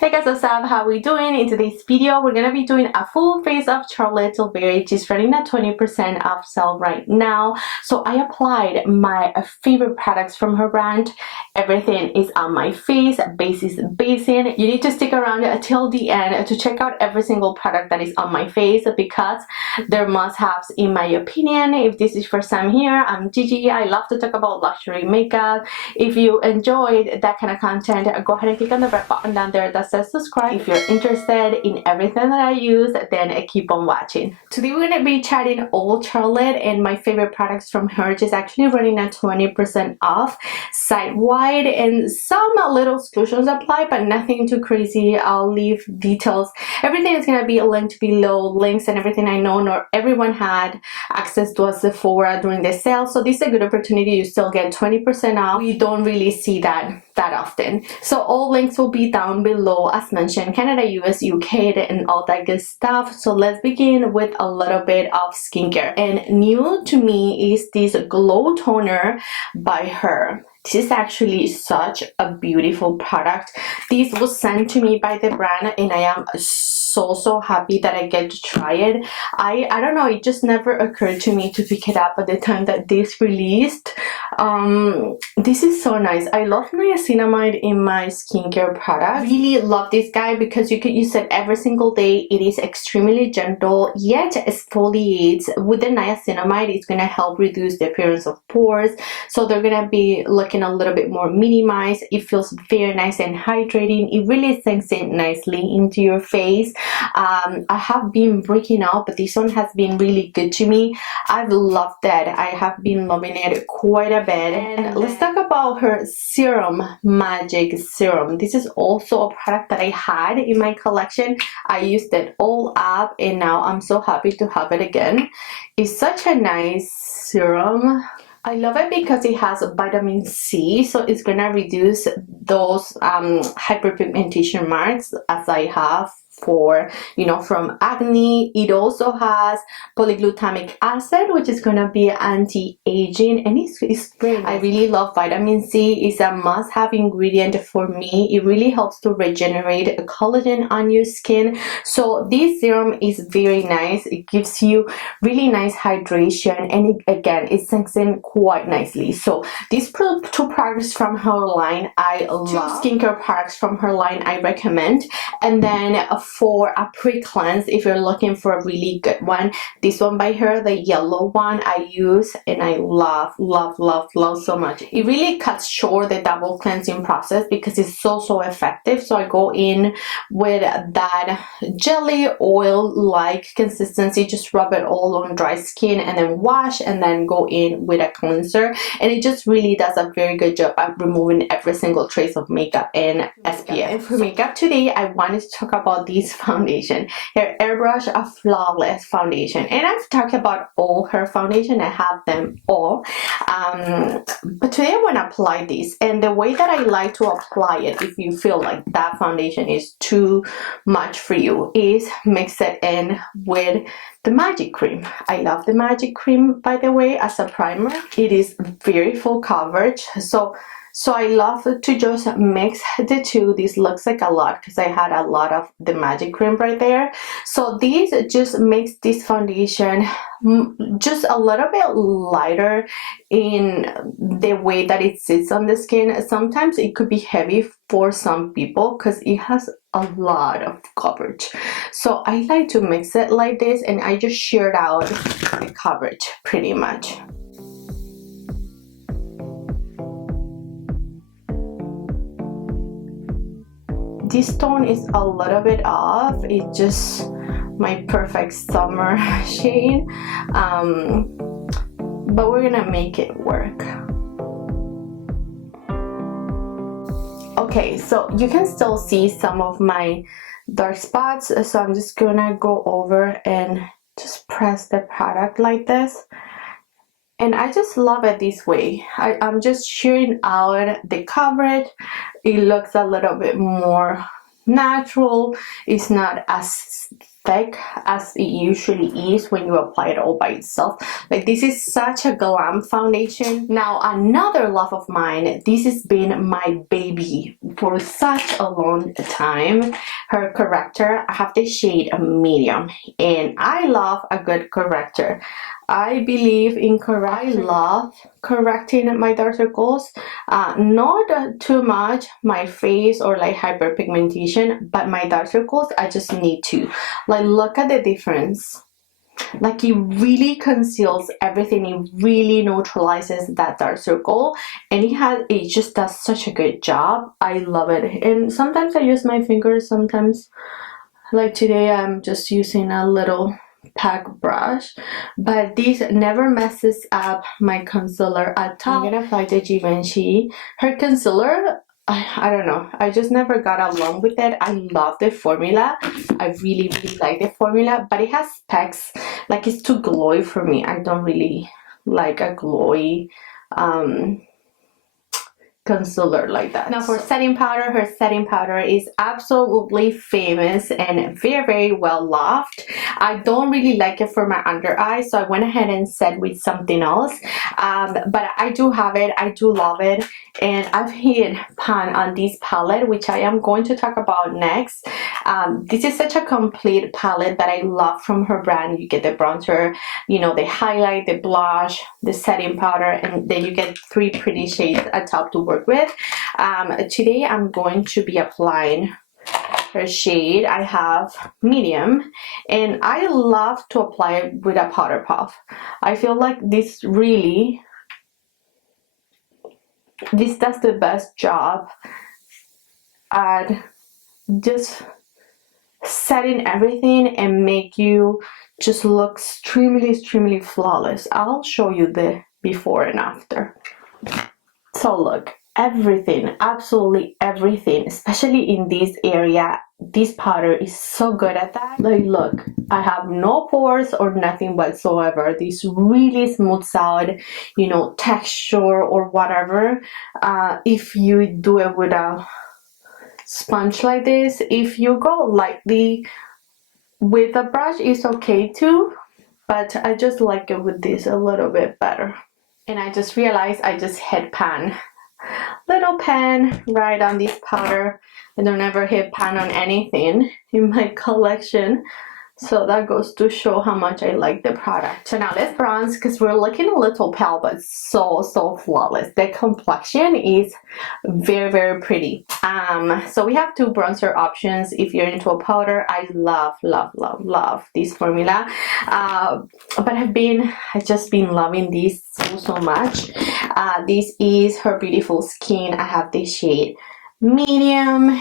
Hey guys, what's up? How we doing? In today's video, we're gonna be doing a full face of Charlotte Tilbury. She's running a 20% off sale right now. So I applied my favorite products from her brand. Everything is on my face. Base is basing. You need to stick around until the end to check out every single product that is on my face because they're must-haves in my opinion. If this is first time here, I'm Gigi. I love to talk about luxury makeup. If you enjoyed that kind of content, go ahead and click on the red button down there that says subscribe. If you're interested in everything that I use, then keep on watching. Today we're going to be chatting all Charlotte and my favorite products from her. She's actually running at 20% off site-wide, and some little exclusions apply, but nothing too crazy. I'll leave details. Everything is going to be linked below, links and everything. I know not everyone had access to a Sephora during the sale, so this is a good opportunity. You still get 20% off. We don't really see that often. So all links will be down below, as mentioned, Canada, US, UK, and all that good stuff. So let's begin with a little bit of skincare. And new to me is this glow toner by her. This is actually such a beautiful product. This was sent to me by the brand and I am so happy that I get to try it. I don't know, it just never occurred to me to pick it up at the time that this released. This is so nice. I love niacinamide in my skincare product. Really love this guy because you can use it every single day. It is extremely gentle yet exfoliates. With the niacinamide, it's gonna help reduce the appearance of pores, so they're gonna be looking a little bit more minimized. It feels very nice and hydrating. It really sinks in nicely into your face. I have been breaking out, but this one has been really good to me. I've loved that. I have been loving it quite a bit. And let's talk about her serum, magic serum. This is also a product that I had in my collection. I used it all up and now I'm so happy to have it again. It's such a nice serum. I love it because it has vitamin C, so it's gonna reduce those hyperpigmentation marks as I have for, you know, from acne. It also has polyglutamic acid, which is gonna be anti-aging, and it's great. I really love vitamin C. It's a must-have ingredient for me. It really helps to regenerate collagen on your skin. So this serum is very nice. It gives you really nice hydration, and it sinks in quite nicely. So these two products from her line I love. Two skincare products from her line I recommend. And then for a pre-cleanse, if you're looking for a really good one, this one by her, the yellow one, I use and I love so much. It really cuts short the double cleansing process because it's so effective. So I go in with that jelly oil like consistency, just rub it all on dry skin and then wash, and then go in with a cleanser, and it just really does a very good job at removing every single trace of makeup and SPF. And for makeup today, I wanted to talk about this foundation, her Airbrush a Flawless foundation. And I've talked about all her foundation. I have them all, but today I want to apply this, and the way that I like to apply it, if you feel like that foundation is too much for you, is mix it in with the magic cream. I love the magic cream, by the way, as a primer. It is very full coverage, so I love to just mix the two. This looks like a lot because I had a lot of the magic cream right there. So this just makes this foundation just a little bit lighter in the way that it sits on the skin. Sometimes it could be heavy for some people because it has a lot of coverage. So I like to mix it like this, and I just sheared out the coverage pretty much. This tone is a little bit off. It's just my perfect summer shade, but we're gonna make it work. Okay, so you can still see some of my dark spots, so I'm just gonna go over and just press the product like this. And I just love it this way. I'm just shearing out the coverage. It looks a little bit more natural. It's not as thick as it usually is when you apply it all by itself. Like, this is such a glam foundation. Now, another love of mine, this has been my baby for such a long time, her corrector. I have the shade medium, and I love a good corrector. I believe in I love correcting my dark circles, not too much my face or like hyperpigmentation, but my dark circles I just need to, like, look at the difference. Like, it really conceals everything, it really neutralizes that dark circle, and it just does such a good job. I love it. And sometimes I use my fingers, sometimes, like today, I'm just using a little pack brush, but this never messes up my concealer at all. I'm gonna apply the Givenchy. Her concealer, I don't know, I just never got along with it. I love the formula, I really like the formula, but it has specks, like it's too glowy for me. I don't really like a glowy concealer like that. Now for setting powder, her setting powder is absolutely famous and very well loved. I don't really like it for my under eye, so I went ahead and set with something else, but I do have it, I do love it, and I've hit pan on this palette, which I am going to talk about next. This is such a complete palette that I love from her brand. You get the bronzer, you know, the highlight, the blush, the setting powder, and then you get 3 pretty shades at top to work with. Today I'm going to be applying her shade. I have medium, and I love to apply it with a powder puff. I feel like this does the best job at just setting everything and make you just look extremely flawless. I'll show you the before and after. So look, everything, absolutely everything, especially in this area, this powder is so good at that. Like, look, I have no pores or nothing whatsoever. This really smooths out, you know, texture or whatever. If you do it with a sponge like this, if you go lightly with a brush, it's okay too, but I just like it with this a little bit better. And I just realized I just hit pan, little pan right on this powder. I don't ever hit pan on anything in my collection, so that goes to show how much I like the product. So now let's bronze, because we're looking a little pale but so flawless. The complexion is very pretty. So we have 2 bronzer options if you're into a powder. I love this formula, but I've just been loving this so much. This is her beautiful skin. I have this shade medium,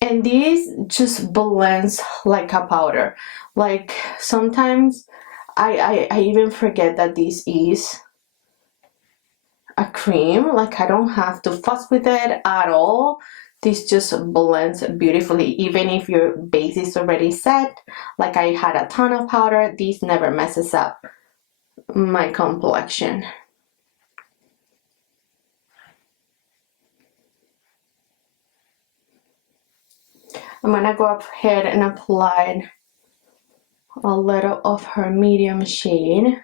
and this just blends like a powder. Like, sometimes I even forget that this is a cream. Like, I don't have to fuss with it at all. This just blends beautifully. Even if your base is already set, like I had a ton of powder, this never messes up my complexion. I'm gonna go ahead and apply a little of her medium shade.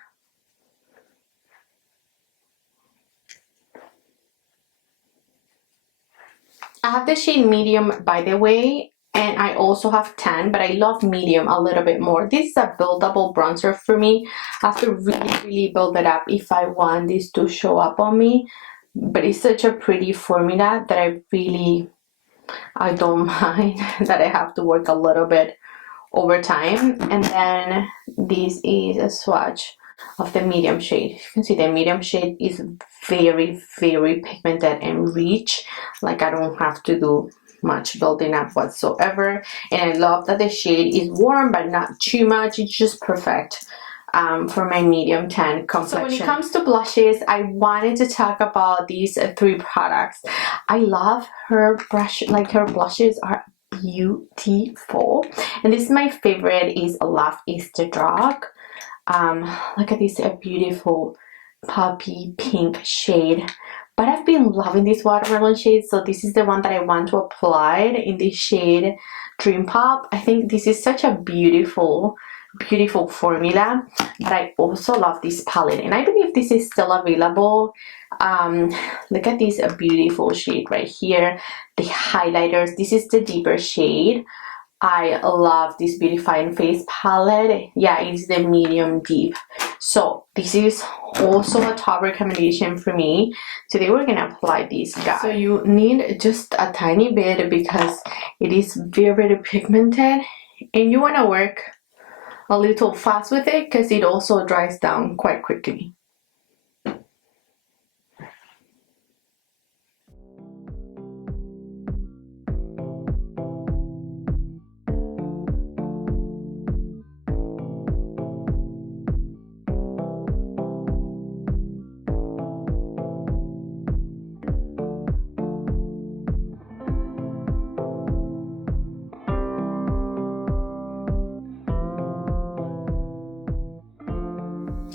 I have the shade medium, by the way, and I also have tan, but I love medium a little bit more. This is a buildable bronzer for me. I have to really build it up if I want this to show up on me, but it's such a pretty formula that I don't mind that I have to work a little bit over time. And then this is a swatch of the medium shade. You can see the medium shade is very pigmented and rich. Like, I don't have to do much building up whatsoever, and I love that the shade is warm but not too much. It's just perfect for my medium tan complexion. So when it comes to blushes, I wanted to talk about these 3 products. I love her brush, like her blushes are beautiful, and this is my favorite, is Love is the Drug. Look at this beautiful poppy pink shade. but I've been loving this watermelon shade, so this is the one that I want to apply in the shade Dream Pop. I think this is such a beautiful formula, but I also love this palette, and I believe this is still available. Look at this beautiful shade right here, the highlighters. This is the deeper shade. I love this Beautifying Face palette. Yeah, it's the medium deep. So this is also a top recommendation for me. Today we're gonna apply this, guys. So you need just a tiny bit because it is very pigmented, and you wanna work a little fast with it because it also dries down quite quickly.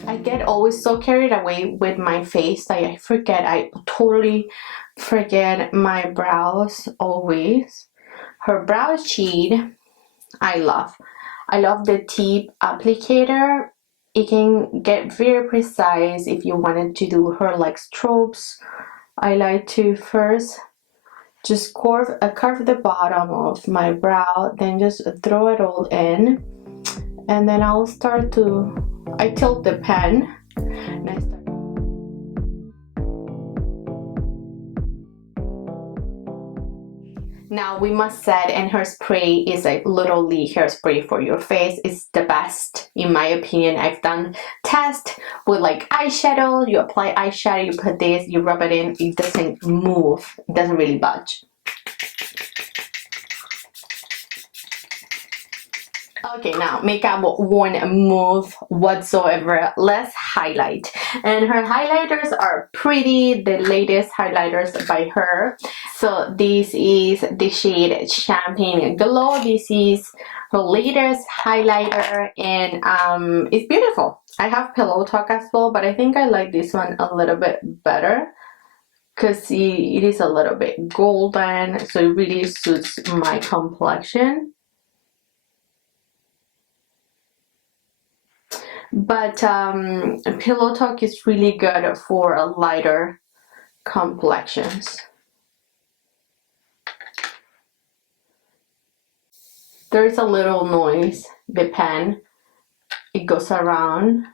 I get always so carried away with my face that I totally forget my brows always. Her brow shade, I love the tip applicator. It can get very precise if you wanted to do her like strokes. I like to first just curve the bottom of my brow, then just throw it all in, and then I'll start to, I tilt the pen and I start. Now we must say, and hairspray is like literally hairspray for your face. It's the best in my opinion. I've done tests with like eyeshadow. You apply eyeshadow, you put this, you rub it in, it doesn't move, it doesn't really budge. Okay, now makeup won't move whatsoever. Let's highlight, and her highlighters are pretty, the latest highlighters by her. So this is the shade Champagne Glow. This is her latest highlighter, and it's beautiful. I have Pillow Talk as well, but I think I like this one a little bit better because it is a little bit golden, so it really suits my complexion. But Pillow Talk is really good for lighter complexions. There's a little noise, the pen, it goes around.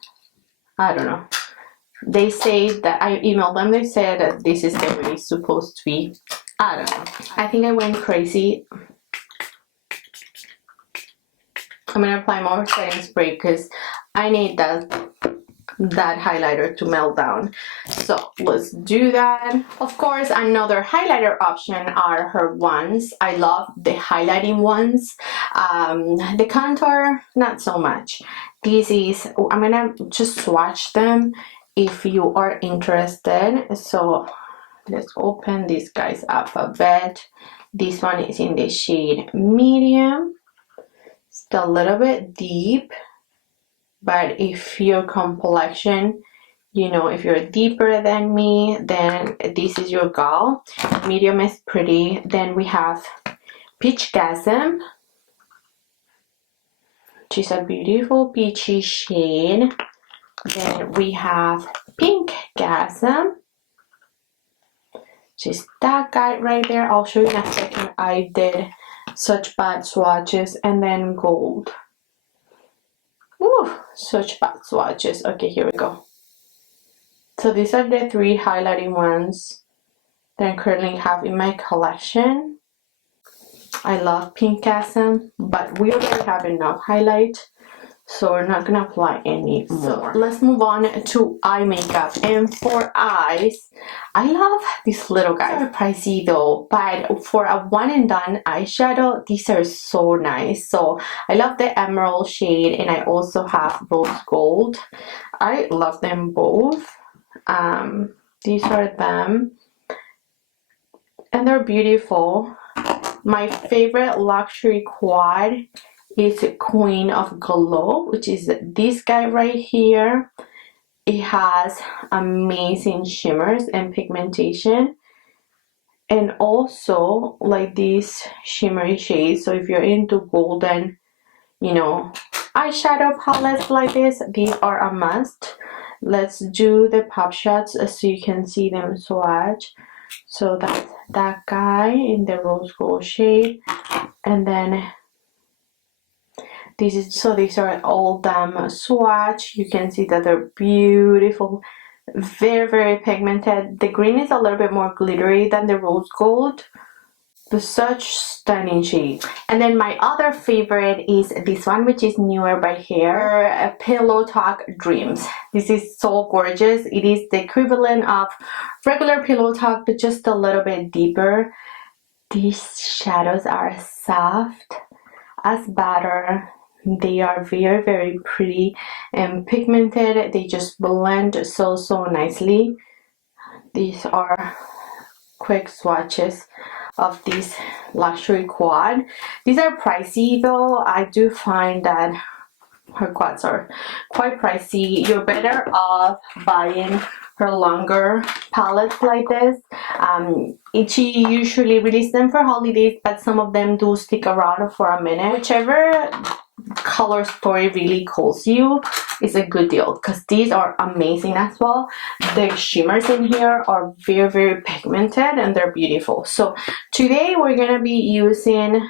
I don't know. They say that, I emailed them, they said that this is the way it's supposed to be. I don't know. I think I went crazy. I'm gonna apply more setting spray because I need that highlighter to melt down. So let's do that. Of course, another highlighter option are her ones. I love the highlighting ones. The contour, not so much. This is, I'm gonna just swatch them if you are interested. So let's open these guys up a bit. This one is in the shade medium. It's a little bit deep, but if your complexion, you know, if you're deeper than me, then this is your goal. Medium is pretty. Then we have Peachgasm, which is a beautiful peachy shade. Then we have Pinkgasm, which is that guy right there. I'll show you in a second. I did such bad swatches. And then Gold. Ooh, such bad swatches. Okay, here we go. So these are the three highlighting ones that I currently have in my collection. I love Pinkgasm, but we already have enough highlight, so we're not gonna apply any more. So let's move on to eye makeup. And for eyes, I love these little guys. They're pricey though, but for a one and done eyeshadow, these are so nice. So I love the emerald shade, and I also have rose gold. I love them both. These are them, and they're beautiful. My favorite luxury quad is Queen of Glow, which is this guy right here. It has amazing shimmers and pigmentation, and also like these shimmery shades. So if you're into golden, you know, eyeshadow palettes like this, these are a must. Let's do the pop shots so you can see them swatch. So that's that guy in the rose gold shade, and then this is, so these are all them swatch. You can see that they're beautiful, very pigmented. The green is a little bit more glittery than the rose gold, but such stunning shade. And then my other favorite is this one, which is newer by Hair, Pillow Talk Dreams. This is so gorgeous. It is the equivalent of regular Pillow Talk, but just a little bit deeper. These shadows are soft as butter. They are very pretty and pigmented. They just blend so nicely. These are quick swatches of this luxury quad. These are pricey though. I do find that her quads are quite pricey. You're better off buying her longer palettes like this. She usually releases them for holidays, but some of them do stick around for a minute. Whichever color story really calls you is a good deal, because these are amazing as well. The shimmers in here are very pigmented and they're beautiful. So today we're gonna be using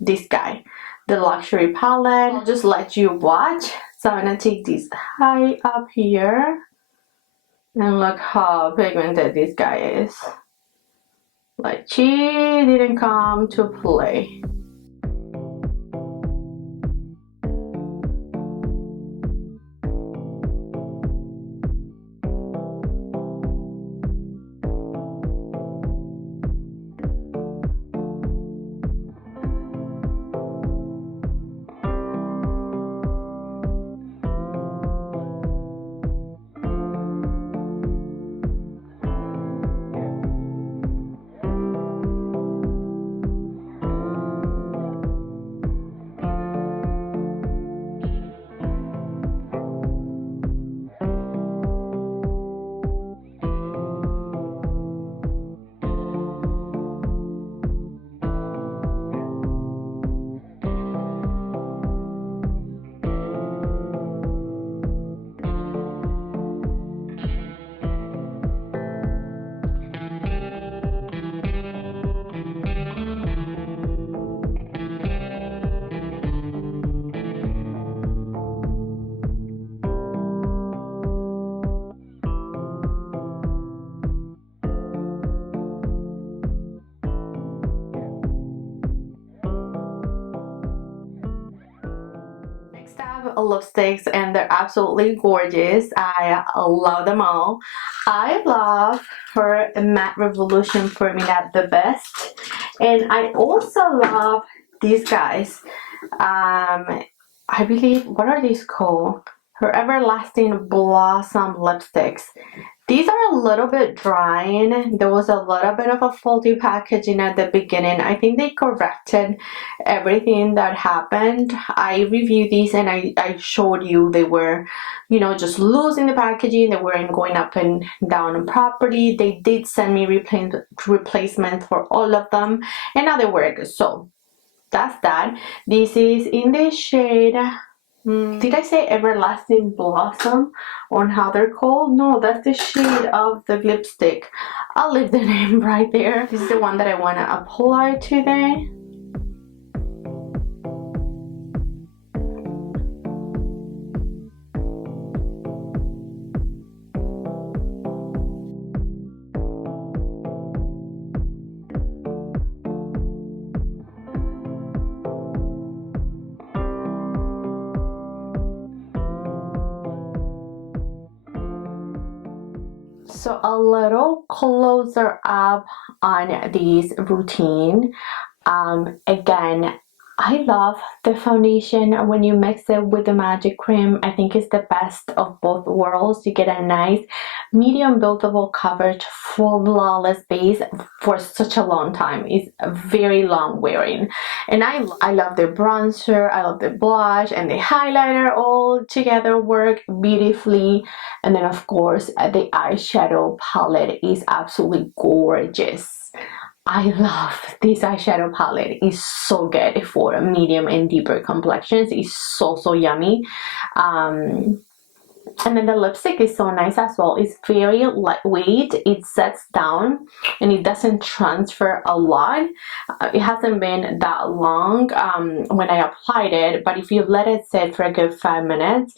this guy, the luxury palette. I'll just let you watch. So I'm gonna take this high up here, and look how pigmented this guy is. Like, she didn't come to play. Lipsticks, and they're absolutely gorgeous. I love them all. I love her Matte Revolution Formula the best, and I also love these guys. I believe, what are these called? Her Everlasting Blossom lipsticks. These are a little bit drying. There was a little bit of a faulty packaging at the beginning. I think they corrected everything that happened. I reviewed these and I showed you they were, you know, just losing the packaging. They weren't going up and down properly. They did send me replacement for all of them, and now they work. So that's that. This is in the shade, did I say Everlasting Blossom on how they're called? No, that's the shade of the lipstick. I'll leave the name right there. This is the one that I want to apply today. So a little closer up on this routine. Again, I love the foundation when you mix it with the magic cream. I think it's the best of both worlds. You get a nice medium buildable coverage, flawless base for such a long time. It's very long wearing. And I love the bronzer, I love the blush and the highlighter all together work beautifully. And then of course the eyeshadow palette is absolutely gorgeous. I love this eyeshadow palette. It's so good for medium and deeper complexions. It's so yummy. And then the lipstick is so nice as well. It's very lightweight. It sets down and it doesn't transfer a lot. It hasn't been that long when I applied it, but if you let it sit for a good 5 minutes,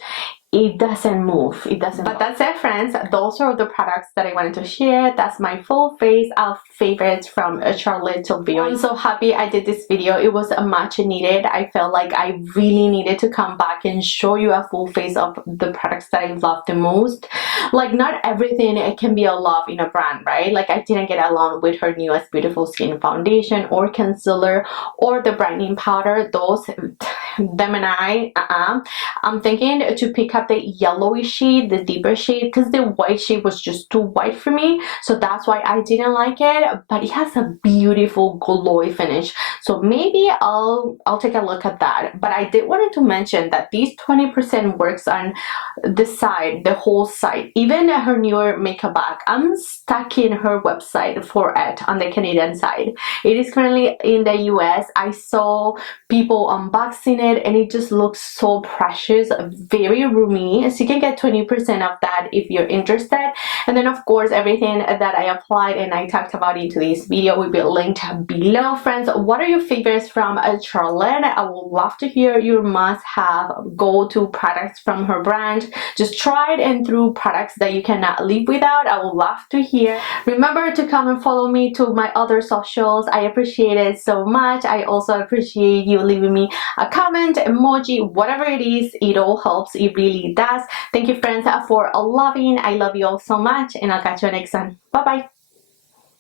it doesn't move. It doesn't. But that's it, friends. Those are the products that I wanted to share. That's my full face of favorites from Charlotte Tilbury. I'm so happy I did this video. It was much needed. I felt like I really needed to come back and show you a full face of the products that I love the most. Like, not everything it can be a love in a brand, right? Like, I didn't get along with her newest Beautiful Skin foundation or concealer or the brightening powder. Those, them and I'm thinking to pick up the yellowy shade, the deeper shade, because the white shade was just too white for me, so that's why I didn't like it. But it has a beautiful glowy finish, so maybe I'll take a look at that. But I did wanted to mention that these 20% works on the side, the whole side, even her newer makeup bag. I'm stacking her website for it on the Canadian side. It is currently in the US. I saw people unboxing it and it just looks so precious, very roomy. So you can get 20% of that if you're interested. And then of course everything that I applied and I talked about in today's video will be linked below. Friends, what are your favorites from Charlotte? I would love to hear your must-have go-to products from her brand. Just tried and through products that you cannot live without. I would love to hear. Remember to come and follow me to my other socials. I appreciate it so much. I also appreciate you leaving me a comment, emoji, whatever it is. It all helps. It really does. Thank you, friends, for loving. I love you all so much, and I'll catch you next time. Bye bye.